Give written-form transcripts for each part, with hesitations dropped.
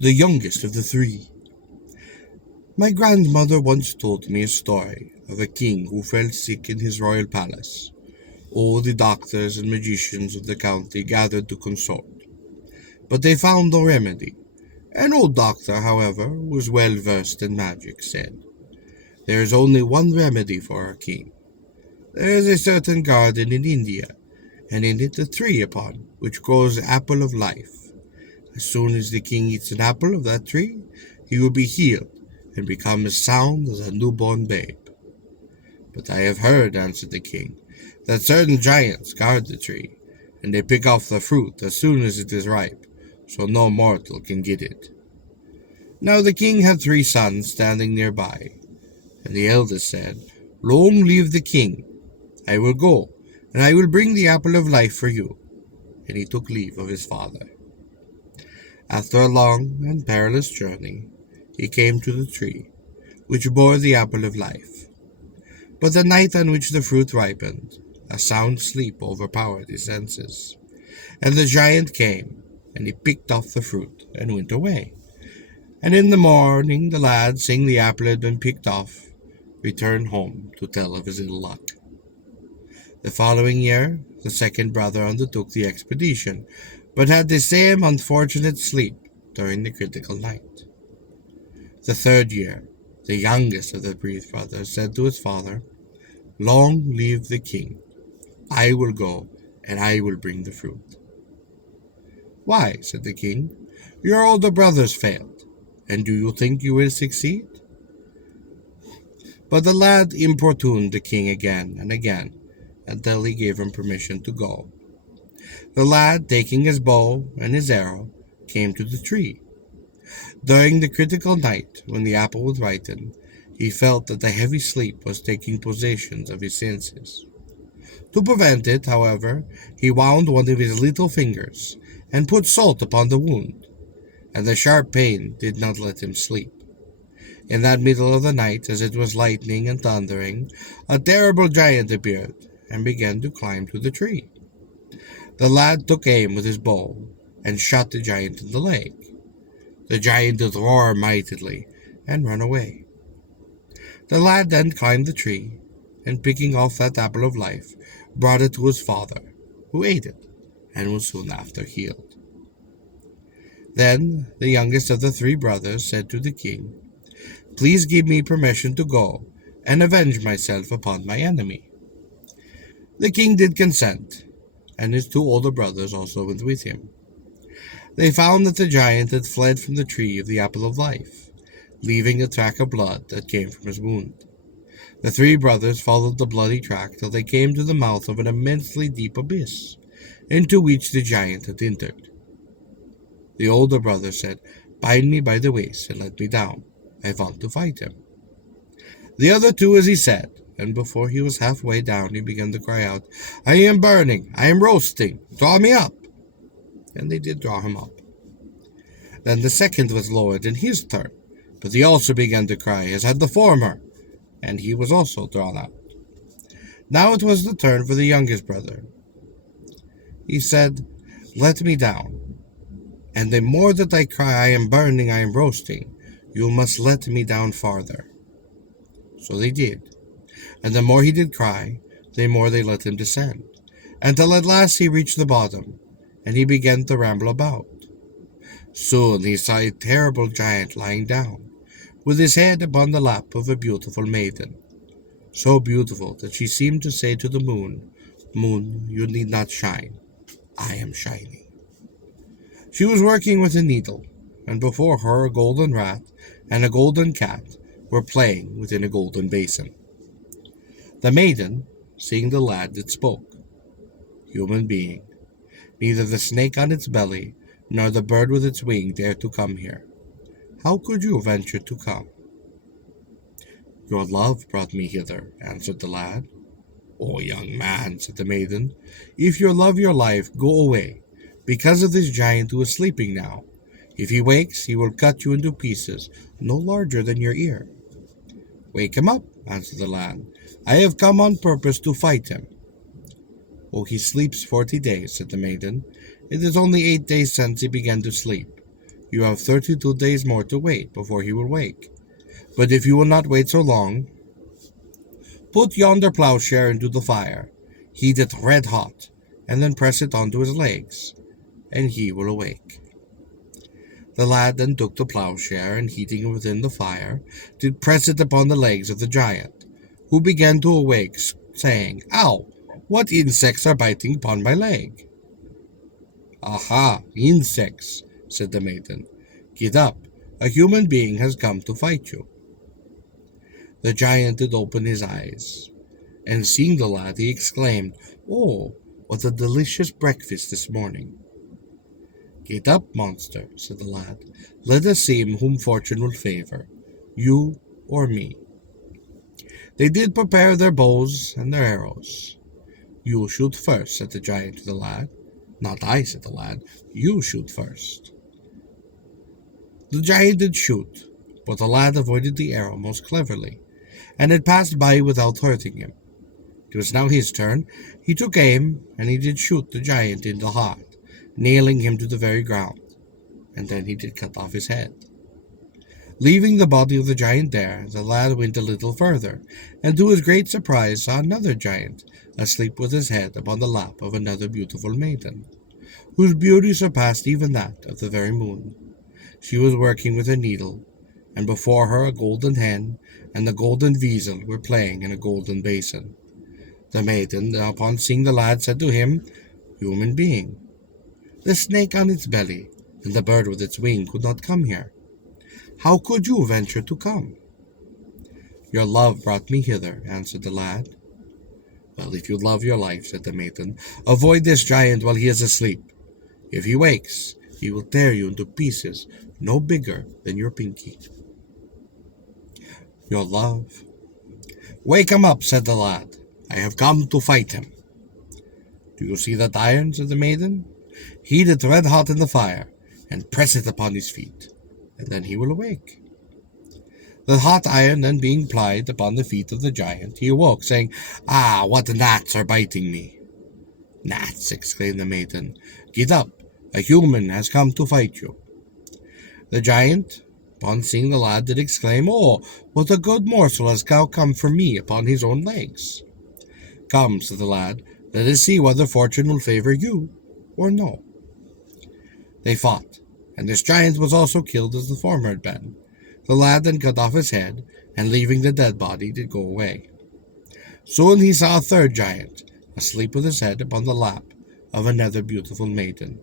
the youngest of the three. My grandmother once told me a story of a king who fell sick in his royal palace. All the doctors and magicians of the county gathered to consult, but they found no remedy. An old doctor, however, who was well versed in magic, said, "There is only one remedy for our king. There is a certain garden in India, and in it a tree upon which grows the apple of life. As soon as the king eats an apple of that tree, he will be healed and become as sound as a newborn babe." "But I have heard," answered the king, "that certain giants guard the tree, and they pick off the fruit as soon as it is ripe, so no mortal can get it." Now the king had three sons standing nearby, and the eldest said, "Long live the king! I will go, and I will bring the apple of life for you." And he took leave of his father. After a long and perilous journey, he came to the tree, which bore the apple of life. But the night on which the fruit ripened, a sound sleep overpowered his senses, and the giant came, and he picked off the fruit and went away. And in the morning the lad, seeing the apple had been picked off, returned home to tell of his ill luck. The following year, the second brother undertook the expedition, but had the same unfortunate sleep during the critical night. The third year, the youngest of the three brothers said to his father, "Long live the king! I will go, and I will bring the fruit." "Why," said the king, "your older brothers failed, and do you think you will succeed?" But the lad importuned the king again and again, until he gave him permission to go. The lad, taking his bow and his arrow, came to the tree. During the critical night, when the apple was ripened, he felt that a heavy sleep was taking possession of his senses. To prevent it, however, he wound one of his little fingers and put salt upon the wound, and the sharp pain did not let him sleep. In that middle of the night, as it was lightning and thundering, a terrible giant appeared and began to climb to the tree. The lad took aim with his bow and shot the giant in the leg. The giant did roar mightily and ran away. The lad then climbed the tree, and picking off that apple of life, brought it to his father, who ate it, and was soon after healed. Then the youngest of the three brothers said to the king, "Please give me permission to go and avenge myself upon my enemy." The king did consent, and his two older brothers also went with him. They found that the giant had fled from the tree of the apple of life, leaving a track of blood that came from his wound. The three brothers followed the bloody track till they came to the mouth of an immensely deep abyss, into which the giant had entered. The older brother said, "Bind me by the waist and let me down. I want to fight him." The other two as he said, and before he was halfway down he began to cry out, "I am burning, I am roasting, draw me up." And they did draw him up. Then the second was lowered in his turn, but he also began to cry, as had the former, and he was also drawn out. Now it was the turn for the youngest brother. He said, "Let me down, and the more that I cry, I am burning, I am roasting, you must let me down farther." So they did, and the more he did cry, the more they let him descend, until at last he reached the bottom, and he began to ramble about. Soon he saw a terrible giant lying down, with his head upon the lap of a beautiful maiden, so beautiful that she seemed to say to the moon, "Moon, you need not shine, I am shining." She was working with a needle, and before her a golden rat and a golden cat were playing within a golden basin. The maiden, seeing the lad, that spoke, "Human being, neither the snake on its belly nor the bird with its wing dare to come here. How could you venture to come?" "Your love brought me hither," answered the lad. "O young man," said the maiden, "if you love your life, go away, because of this giant who is sleeping now. If he wakes, he will cut you into pieces no larger than your ear." "Wake him up," answered the lad. "I have come on purpose to fight him." "Oh, he sleeps 40 days," said the maiden. "It is only 8 days since he began to sleep. You have 32 days more to wait before he will wake. But if you will not wait so long, put yonder plowshare into the fire, heat it red hot, and then press it onto his legs, and he will awake." The lad then took the plowshare, and heating it within the fire, did press it upon the legs of the giant, who began to awake, saying, "Ow! What insects are biting upon my leg?" "Aha, insects," said the maiden. "Get up, a human being has come to fight you." The giant did open his eyes, and seeing the lad, he exclaimed, "Oh, what a delicious breakfast this morning!" "Get up, monster," said the lad. "Let us see whom fortune will favor, you or me." They did prepare their bows and their arrows. "You shoot first," said the giant to the lad. "Not I," said the lad. "You shoot first." The giant did shoot, but the lad avoided the arrow most cleverly, and it passed by without hurting him. It was now his turn. He took aim, and he did shoot the giant in the heart, nailing him to the very ground, and then he did cut off his head. Leaving the body of the giant there, the lad went a little further, and to his great surprise saw another giant, asleep with his head upon the lap of another beautiful maiden, whose beauty surpassed even that of the very moon. She was working with a needle, and before her a golden hen and a golden weasel were playing in a golden basin. The maiden, upon seeing the lad, said to him, "Human being, the snake on its belly and the bird with its wing could not come here. How could you venture to come?" "Your love brought me hither," answered the lad. "Well, if you love your life," said the maiden, "avoid this giant while he is asleep. If he wakes, he will tear you into pieces no bigger than your pinky." "Your love—" "Wake him up," said the lad. "I have come to fight him." "Do you see that iron?" said the maiden. "Heat it red hot in the fire, and press it upon his feet, and then he will awake." The hot iron then being plied upon the feet of the giant, he awoke, saying, "Ah, what gnats are biting me!" "Gnats!" exclaimed the maiden. "Get up, a human has come to fight you." The giant, upon seeing the lad, did exclaim, "Oh, what a good morsel has now come for me upon his own legs!" "Come," said the lad, "let us see whether fortune will favor you or no." They fought, and this giant was also killed as the former had been. The lad then cut off his head, and leaving the dead body, did go away. Soon he saw a third giant, asleep with his head upon the lap of another beautiful maiden.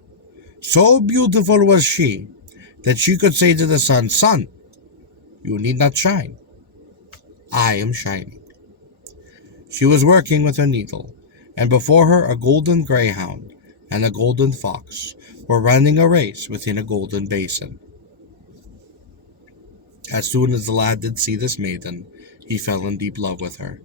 So beautiful was she, that she could say to the sun, "Sun, you need not shine. I am shining." She was working with her needle, and before her a golden greyhound and a golden fox were running a race within a golden basin. As soon as the lad did see this maiden, he fell in deep love with her.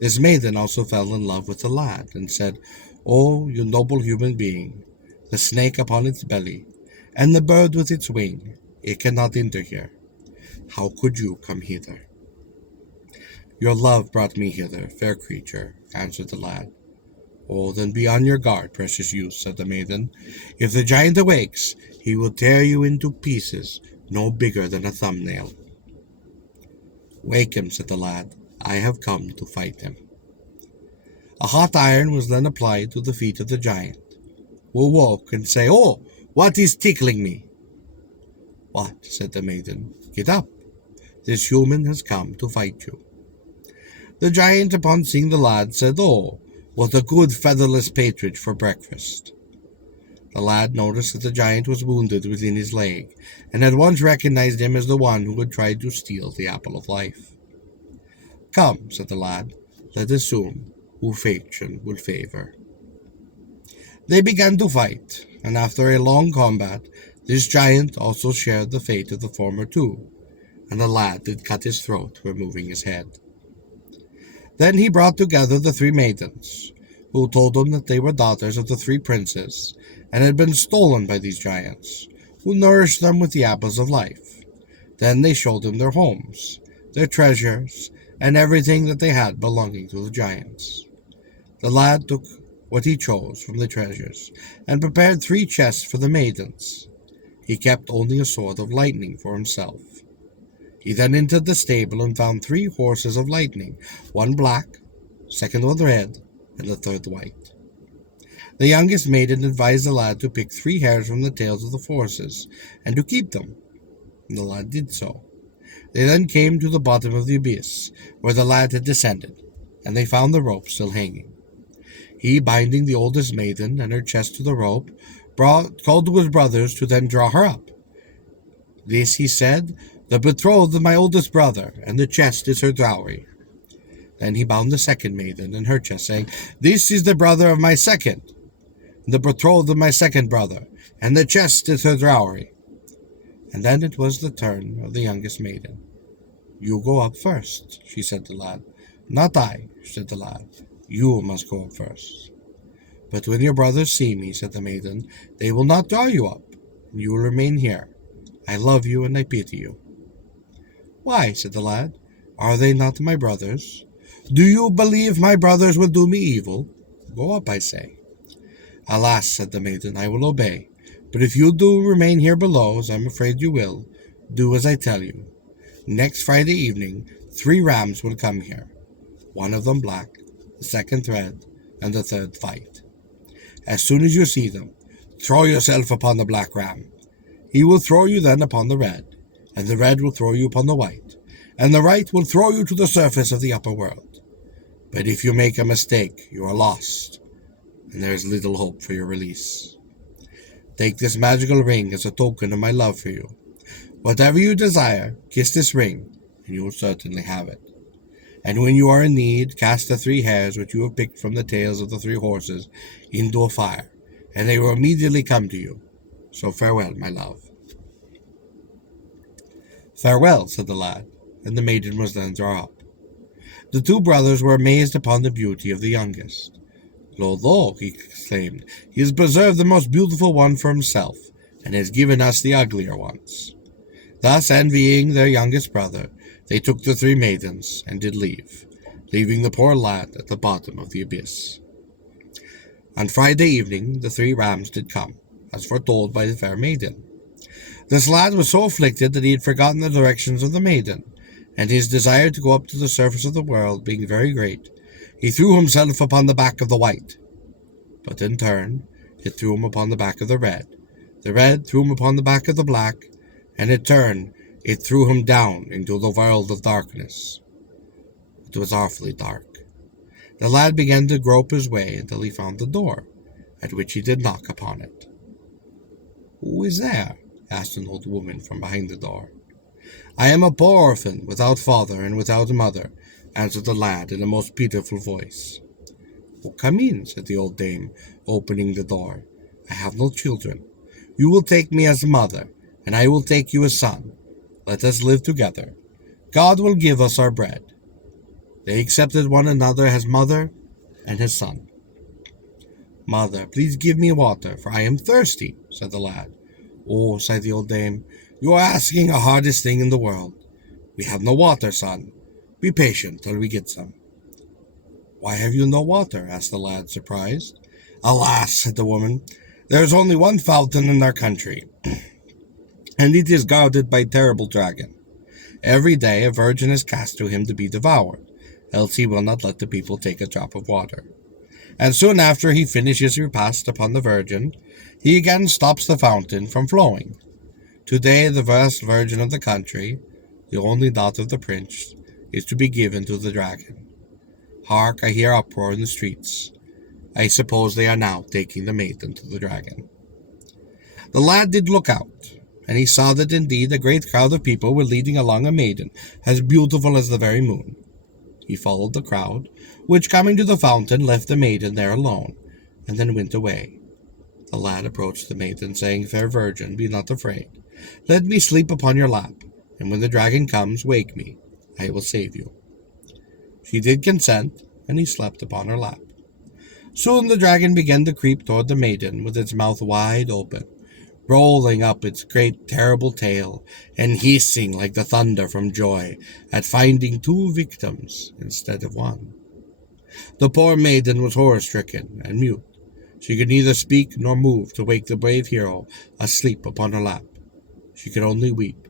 This maiden also fell in love with the lad, and said, "Oh, you noble human being, the snake upon its belly, and the bird with its wing, it cannot enter here. How could you come hither?" "Your love brought me hither, fair creature," answered the lad. "Oh, then be on your guard, precious youth," said the maiden. "If the giant awakes, he will tear you into pieces no bigger than a thumbnail." "Wake him," said the lad. "I have come to fight him." A hot iron was then applied to the feet of the giant, who awoke and said, "Oh, what is tickling me?" "What?" said the maiden. "Get up. This human has come to fight you." The giant, upon seeing the lad, said, "Oh, what a good featherless partridge for breakfast." The lad noticed that the giant was wounded within his leg, and at once recognized him as the one who had tried to steal the apple of life. "Come," said the lad, "let us see who fortune will favor." They began to fight, and after a long combat, this giant also shared the fate of the former two, and the lad did cut his throat, removing his head. Then he brought together the three maidens, who told him that they were daughters of the three princes, and had been stolen by these giants, who nourished them with the apples of life. Then they showed him their homes, their treasures, and everything that they had belonging to the giants. The lad took what he chose from the treasures, and prepared 3 chests for the maidens. He kept only a sword of lightning for himself. He then entered the stable and found 3 horses of lightning, one black, second one red, and the third white. The youngest maiden advised the lad to pick 3 hairs from the tails of the horses, and to keep them. And the lad did so. They then came to the bottom of the abyss, where the lad had descended, and they found the rope still hanging. He, binding the oldest maiden and her chest to the rope, called to his brothers to then draw her up. "This," he said, "the betrothed of my oldest brother, and the chest is her dowry." Then he bound the second maiden and her chest, saying, "This is the brother of my second, the betrothed of my second brother, and the chest is her dowry." And then it was the turn of the youngest maiden. "You go up first," she said to the lad. "Not I," said the lad. "You must go up first." "But when your brothers see me," said the maiden, "they will not draw you up, and you will remain here. I love you and I pity you." "Why?" said the lad. "Are they not my brothers? Do you believe my brothers will do me evil? Go up, I say." "Alas," said the maiden, "I will obey. But if you do remain here below, as I am afraid you will, do as I tell you. Next Friday evening, 3 rams will come here, one of them black, the second red, and the third white. As soon as you see them, throw yourself upon the black ram. He will throw you then upon the red, and the red will throw you upon the white, and the white will throw you to the surface of the upper world. But if you make a mistake, you are lost, and there is little hope for your release. Take this magical ring as a token of my love for you. Whatever you desire, kiss this ring, and you will certainly have it. And when you are in need, cast the 3 hairs which you have picked from the tails of the 3 horses into a fire, and they will immediately come to you. So farewell, my love." "Farewell," said the lad, and the maiden was then drawn up. The 2 brothers were amazed upon the beauty of the youngest. "Lo, he exclaimed, "he has preserved the most beautiful one for himself, and has given us the uglier ones." Thus, envying their youngest brother, they took the 3 maidens and did leave, leaving the poor lad at the bottom of the abyss. On Friday evening the 3 rams did come, as foretold by the fair maiden. This lad was so afflicted that he had forgotten the directions of the maiden, and his desire to go up to the surface of the world being very great, he threw himself upon the back of the white. But in turn it threw him upon the back of the red threw him upon the back of the black, and in turn it threw him down into the world of darkness. It was awfully dark. The lad began to grope his way until he found the door, at which he did knock upon it. "Who is there?" asked an old woman from behind the door. "I am a poor orphan, without father and without mother," answered the lad in a most pitiful voice. "Oh, come in," said the old dame, opening the door. "I have no children. You will take me as a mother, and I will take you as son. Let us live together. God will give us our bread." They accepted one another as mother and his son. "Mother, please give me water, for I am thirsty," said the lad. "Oh," sighed the old dame, "you are asking the hardest thing in the world. We have no water, son. Be patient till we get some." "Why have you no water?" asked the lad, surprised. "Alas," said the woman, "there is only one fountain in our country, and it is guarded by a terrible dragon. Every day a virgin is cast to him to be devoured, else he will not let the people take a drop of water. And soon after he finishes his repast upon the virgin, he again stops the fountain from flowing. Today the first virgin of the country, the only daughter of the prince, is to be given to the dragon. Hark, I hear uproar in the streets. I suppose they are now taking the maiden to the dragon." The lad did look out, and he saw that indeed a great crowd of people were leading along a maiden as beautiful as the very moon. He followed the crowd, which coming to the fountain left the maiden there alone, and then went away. The lad approached the maiden, saying, "Fair virgin, be not afraid. Let me sleep upon your lap, and when the dragon comes, wake me. I will save you." She did consent, and he slept upon her lap. Soon the dragon began to creep toward the maiden with its mouth wide open, rolling up its great terrible tail, and hissing like the thunder from joy at finding 2 victims instead of 1. The poor maiden was horror-stricken and mute. She could neither speak nor move to wake the brave hero asleep upon her lap. She could only weep.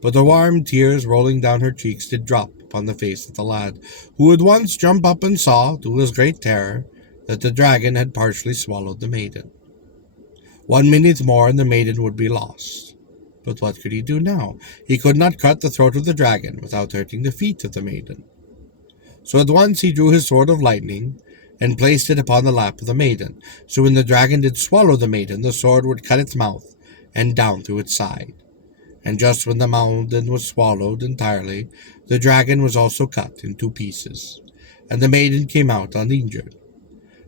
But the warm tears rolling down her cheeks did drop upon the face of the lad, who at once jumped up and saw, to his great terror, that the dragon had partially swallowed the maiden. 1 minute more and the maiden would be lost. But what could he do now? He could not cut the throat of the dragon without hurting the feet of the maiden. So at once he drew his sword of lightning and placed it upon the lap of the maiden. So when the dragon did swallow the maiden, the sword would cut its mouth and down through its side. And just when the maiden was swallowed entirely, the dragon was also cut in 2 pieces, and the maiden came out uninjured.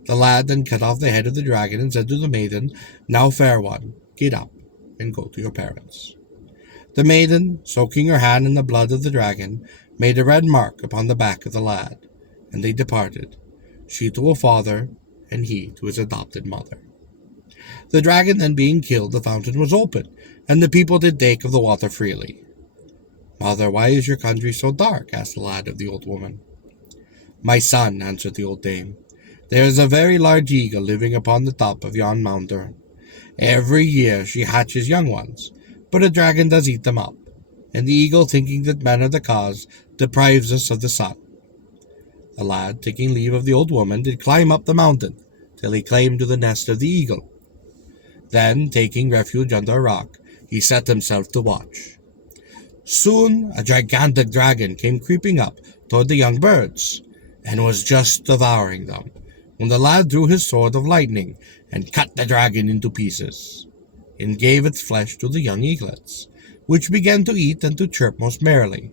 The lad then cut off the head of the dragon and said to the maiden, "Now, fair one, get up and go to your parents." The maiden, soaking her hand in the blood of the dragon, made a red mark upon the back of the lad, and they departed, she to her father, and he to his adopted mother. The dragon then being killed, the fountain was opened, and the people did take of the water freely. "Mother, why is your country so dark?" asked the lad of the old woman. "My son," answered the old dame, "there is a very large eagle living upon the top of yon mountain. Every year she hatches young ones, but a dragon does eat them up, and the eagle, thinking that men are the cause, deprives us of the sun." The lad, taking leave of the old woman, did climb up the mountain, till he came to the nest of the eagle. Then, taking refuge under a rock, he set himself to watch. Soon a gigantic dragon came creeping up toward the young birds, and was just devouring them, when the lad drew his sword of lightning and cut the dragon into pieces, and gave its flesh to the young eaglets, which began to eat and to chirp most merrily.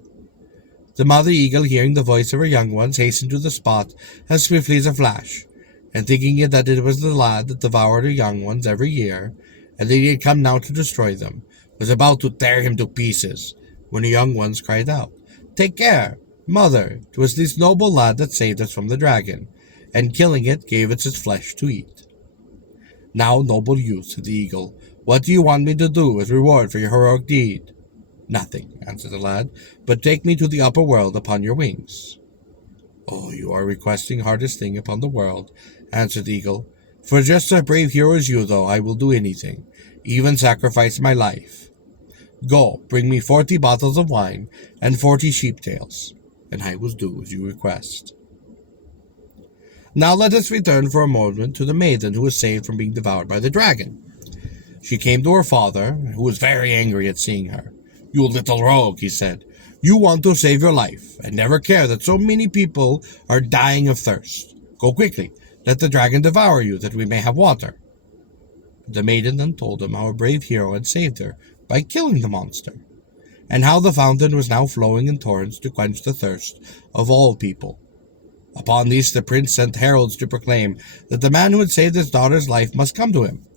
The mother eagle, hearing the voice of her young ones, hastened to the spot as swiftly as a flash, and thinking that it was the lad that devoured her young ones every year, and that he had come now to destroy them, was about to tear him to pieces, when the young ones cried out, "Take care, mother, 'twas this noble lad that saved us from the dragon, and killing it gave it its flesh to eat." "Now, noble youth," said the eagle, "what do you want me to do as reward for your heroic deed?" "Nothing," answered the lad, "but take me to the upper world upon your wings." "Oh, you are requesting hardest thing upon the world," answered the eagle. "For just a brave hero as you, though, I will do anything, even sacrifice my life. Go, bring me 40 bottles of wine and 40 sheep-tails, and I will do as you request." Now let us return for a moment to the maiden who was saved from being devoured by the dragon. She came to her father, who was very angry at seeing her. "You little rogue," he said, "you want to save your life, and never care that so many people are dying of thirst. Go quickly, let the dragon devour you, that we may have water." The maiden then told him how a brave hero had saved her by killing the monster, and how the fountain was now flowing in torrents to quench the thirst of all people. Upon this the prince sent heralds to proclaim that the man who had saved his daughter's life must come to him.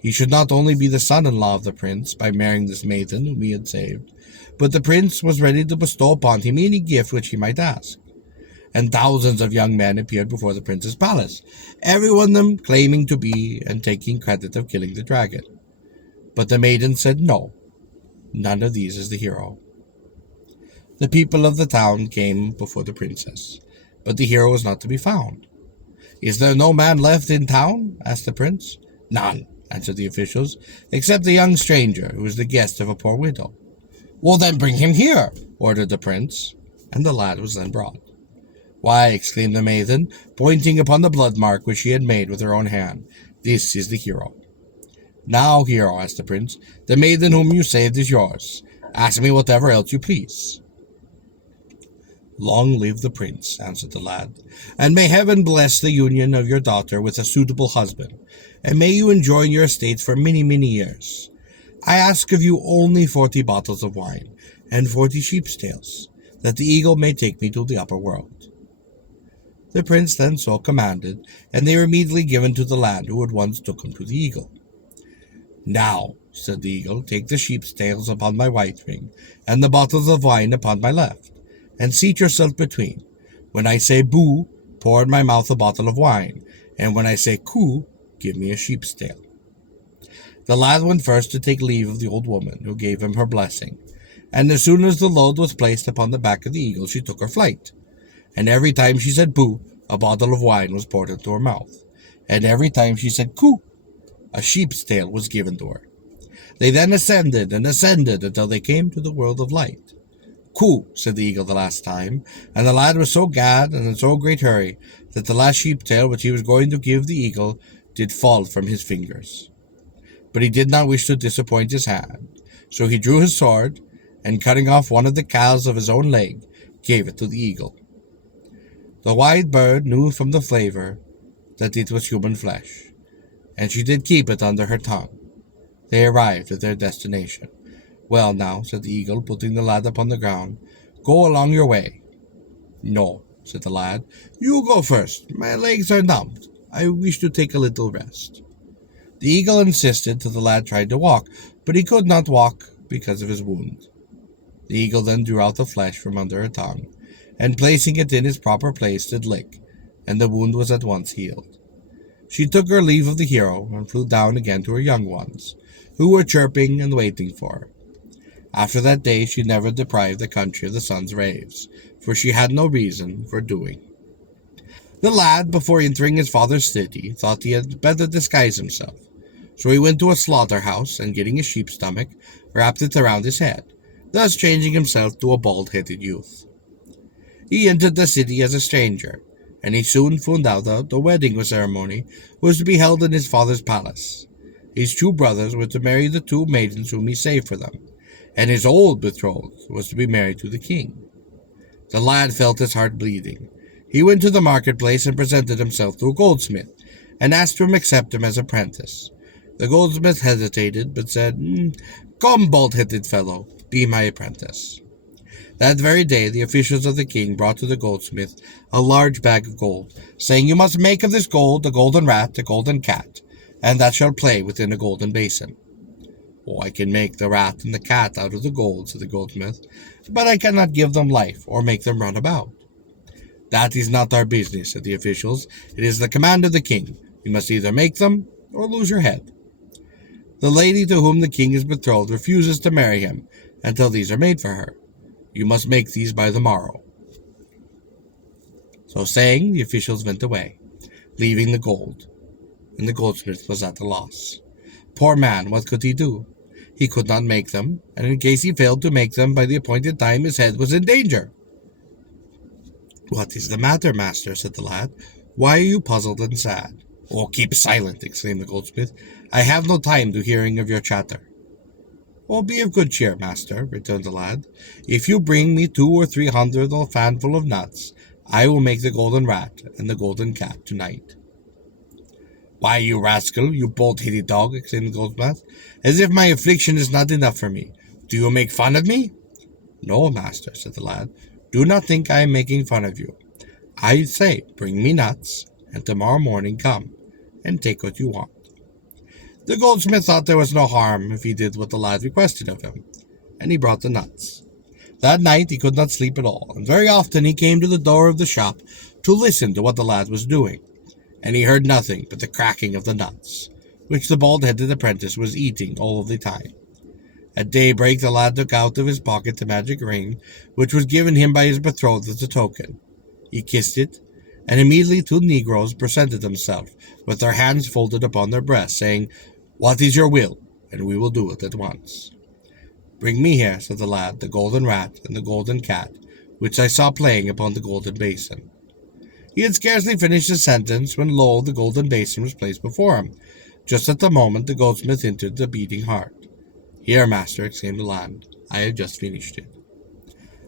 He should not only be the son-in-law of the prince by marrying this maiden whom he had saved, but the prince was ready to bestow upon him any gift which he might ask. And thousands of young men appeared before the prince's palace, every one of them claiming to be and taking credit of killing the dragon. But the maiden said no, none of these is the hero. The people of the town came before the princess, but the hero was not to be found. "Is there no man left in town?" asked the prince. "None," answered the officials, "except the young stranger who is the guest of a poor widow." "Well, then bring him here," ordered the prince, and the lad was then brought. "Why," exclaimed the maiden, pointing upon the blood mark which she had made with her own hand, "this is the hero." "Now, hero," asked the prince, "the maiden whom you saved is yours. Ask me whatever else you please." "Long live the prince," answered the lad, "and may heaven bless the union of your daughter with a suitable husband, and may you enjoy your estates for many, many years. I ask of you only 40 bottles of wine and 40 sheep's tails, that the eagle may take me to the upper world." The prince then so commanded, and they were immediately given to the lad who at once took him to the eagle. "Now," said the eagle, "take the sheep's tails upon my right wing, and the bottles of wine upon my left, and seat yourself between. When I say boo, pour in my mouth a bottle of wine, and when I say coo, give me a sheep's tail." The lad went first to take leave of the old woman, who gave him her blessing, and as soon as the load was placed upon the back of the eagle, she took her flight. And every time she said boo, a bottle of wine was poured into her mouth, and every time she said coo, a sheep's tail was given to her. They then ascended and ascended until they came to the world of light. "Coo," said the eagle the last time, and the lad was so glad and in so great hurry that the last sheep tail which he was going to give the eagle did fall from his fingers. But he did not wish to disappoint his hand, so he drew his sword, and cutting off one of the calves of his own leg, gave it to the eagle. The white bird knew from the flavor that it was human flesh, and she did keep it under her tongue. They arrived at their destination. "Well now," said the eagle, putting the lad upon the ground, "go along your way." "No," said the lad, "you go first. My legs are numbed. I wish to take a little rest." The eagle insisted till the lad tried to walk, but he could not walk because of his wound. The eagle then drew out the flesh from under her tongue, and placing it in its proper place did lick, and the wound was at once healed. She took her leave of the hero and flew down again to her young ones, who were chirping and waiting for her. After that day she never deprived the country of the sun's rays, for she had no reason for doing. The lad, before entering his father's city, thought he had better disguise himself. So he went to a slaughterhouse, and getting a sheep's stomach, wrapped it around his head, thus changing himself to a bald-headed youth. He entered the city as a stranger, and he soon found out that the wedding ceremony was to be held in his father's palace. His two brothers were to marry the two maidens whom he saved for them, and his old betrothed was to be married to the king. The lad felt his heart bleeding. He went to the marketplace and presented himself to a goldsmith, and asked him to accept him as apprentice. The goldsmith hesitated, but said, "Come, bald-headed fellow, be my apprentice." That very day the officials of the king brought to the goldsmith a large bag of gold, saying, "You must make of this gold a golden rat, a golden cat, and that shall play within a golden basin." "Oh, I can make the rat and the cat out of the gold," said the goldsmith, "but I cannot give them life or make them run about." "That is not our business," said the officials. "It is the command of the king. You must either make them or lose your head." The lady to whom the king is betrothed refuses to marry him until these are made for her. "You must make these by the morrow." So saying, the officials went away, leaving the gold, and the goldsmith was at a loss. Poor man, what could he do? He could not make them, and in case he failed to make them by the appointed time, his head was in danger. "What is the matter, master?" said the lad. "Why are you puzzled and sad?" "Oh, keep silent," exclaimed the goldsmith. "I have no time to hearing of your chatter." "Oh, be of good cheer, master," returned the lad. "If you bring me 200 or 300 of a handful of nuts, I will make the golden rat and the golden cat tonight." "Why, you rascal, you bold-headed dog," exclaimed the goldsmith, "as if my affliction is not enough for me. Do you make fun of me?" "No, master," said the lad. "Do not think I am making fun of you. I say, bring me nuts, and tomorrow morning come and take what you want." The goldsmith thought there was no harm if he did what the lad requested of him, and he brought the nuts. That night he could not sleep at all, and very often he came to the door of the shop to listen to what the lad was doing, and he heard nothing but the cracking of the nuts, which the bald-headed apprentice was eating all of the time. At daybreak the lad took out of his pocket the magic ring, which was given him by his betrothed as a token. He kissed it, and immediately 2 negroes presented themselves, with their hands folded upon their breasts, saying, "What is your will? And we will do it at once." "Bring me here," said the lad, "the golden rat and the golden cat, which I saw playing upon the golden basin." He had scarcely finished his sentence when, lo, the golden basin was placed before him. Just at the moment the goldsmith entered the beating heart. "Here, master," exclaimed the lad, "I have just finished it."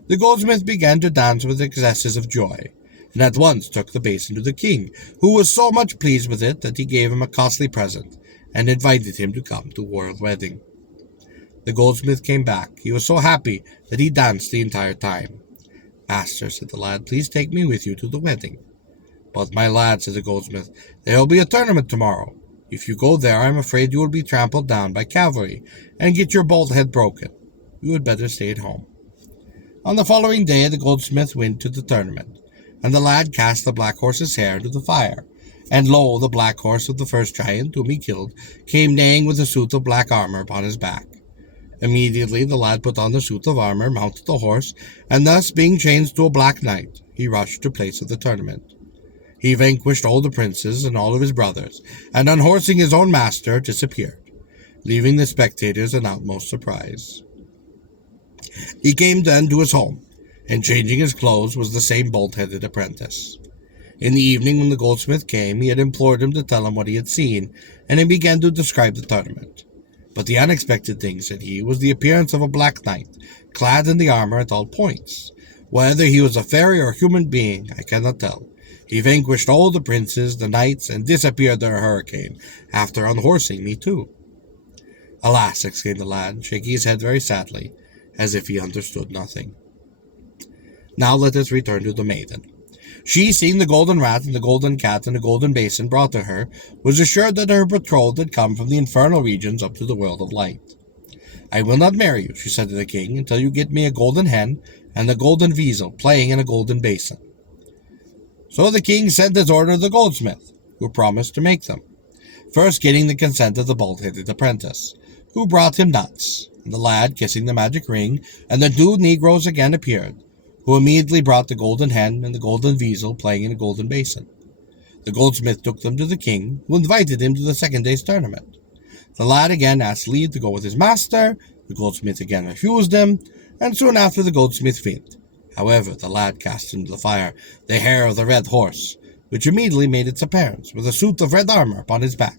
The goldsmith began to dance with excesses of joy, and at once took the basin to the king, who was so much pleased with it that he gave him a costly present, and invited him to come to the royal wedding. The goldsmith came back. He was so happy that he danced the entire time. "Master," said the lad, "please take me with you to the wedding." "But, my lad," said the goldsmith, "there will be a tournament tomorrow. If you go there, I am afraid you will be trampled down by cavalry, and get your bald head broken. You had better stay at home." On the following day the goldsmith went to the tournament, and the lad cast the black horse's hair into the fire. And lo, the black horse of the first giant, whom he killed, came neighing with a suit of black armor upon his back. Immediately the lad put on the suit of armor, mounted the horse, and thus, being changed to a black knight, he rushed to place of the tournament. He vanquished all the princes and all of his brothers, and unhorsing his own master, disappeared. leaving the spectators in utmost surprise. He came then to his home, and changing his clothes was the same bold-headed apprentice. In the evening when the goldsmith came, he had implored him to tell him what he had seen, and he began to describe the tournament. But the unexpected thing, said he, was the appearance of a black knight, clad in the armor at all points. Whether he was a fairy or human being, I cannot tell. He vanquished all the princes, the knights, and disappeared in a hurricane, after unhorsing me too. Alas, exclaimed the lad, shaking his head very sadly, as if he understood nothing. Now let us return to the maiden. She, seeing the golden rat and the golden cat and the golden basin brought to her, was assured that her betrothed had come from the infernal regions up to the world of light. I will not marry you, she said to the king, until you get me a golden hen and a golden weasel playing in a golden basin. So the king sent his order to the goldsmith, who promised to make them, first getting the consent of the bald-headed apprentice, who brought him nuts, and the lad kissing the magic ring, and the two negroes again appeared, who immediately brought the golden hen and the golden weasel playing in a golden basin. The goldsmith took them to the king, who invited him to the second day's tournament. The lad again asked leave to go with his master, the goldsmith again refused him, and soon after the goldsmith fainted. However, the lad cast into the fire the hair of the red horse, which immediately made its appearance, with a suit of red armor upon his back.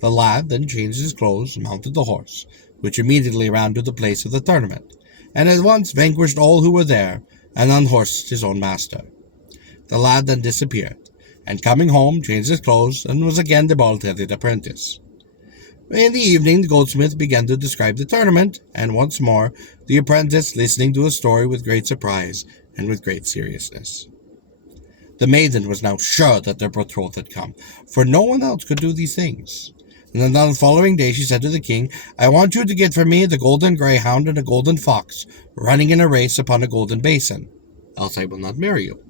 The lad then changed his clothes and mounted the horse, which immediately ran to the place of the tournament, and at once vanquished all who were there, and unhorsed his own master. The lad then disappeared, and coming home changed his clothes, and was again the bald-headed apprentice. In the evening the goldsmith began to describe the tournament, and once more the apprentice listening to his story with great surprise and with great seriousness. The maiden was now sure that their betrothed had come, for no one else could do these things. And then on the following day she said to the king, I want you to get for me the golden greyhound and a golden fox, running in a race upon a golden basin, else I will not marry you.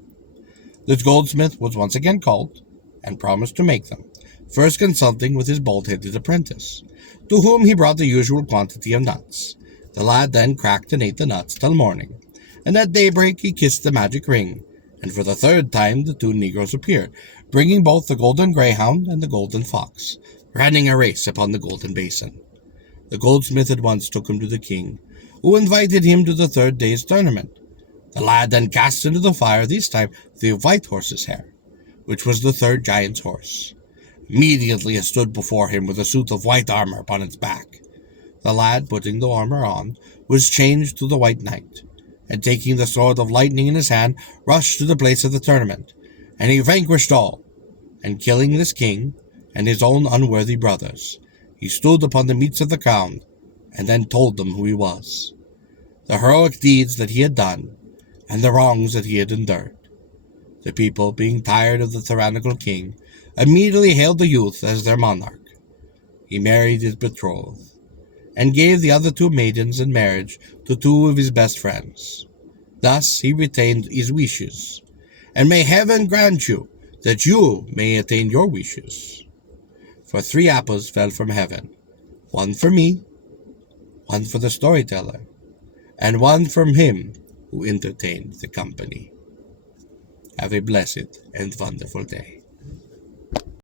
The goldsmith was once again called, and promised to make them, first consulting with his bald-headed apprentice, to whom he brought the usual quantity of nuts. The lad then cracked and ate the nuts till morning, and at daybreak he kissed the magic ring, and for the third time the two negroes appeared, bringing both the golden greyhound and the golden fox, running a race upon the golden basin. The goldsmith at once took him to the king, who invited him to the third day's tournament. The lad then cast into the fire, this time the white horse's hair, which was the third giant's horse. Immediately it stood before him with a suit of white armor upon its back. The lad, putting the armor on, was changed to the white knight, and taking the sword of lightning in his hand, rushed to the place of the tournament, and he vanquished all, and killing this king and his own unworthy brothers, he stood upon the meats of the crown, and then told them who he was, the heroic deeds that he had done, and the wrongs that he had endured. The people, being tired of the tyrannical king, immediately hailed the youth as their monarch. He married his betrothed, and gave the other two maidens in marriage to two of his best friends. Thus he retained his wishes, and may heaven grant you that you may attain your wishes. For 3 apples fell from heaven, one for me, one for the storyteller, and one from him who entertained the company. Have a blessed and wonderful day.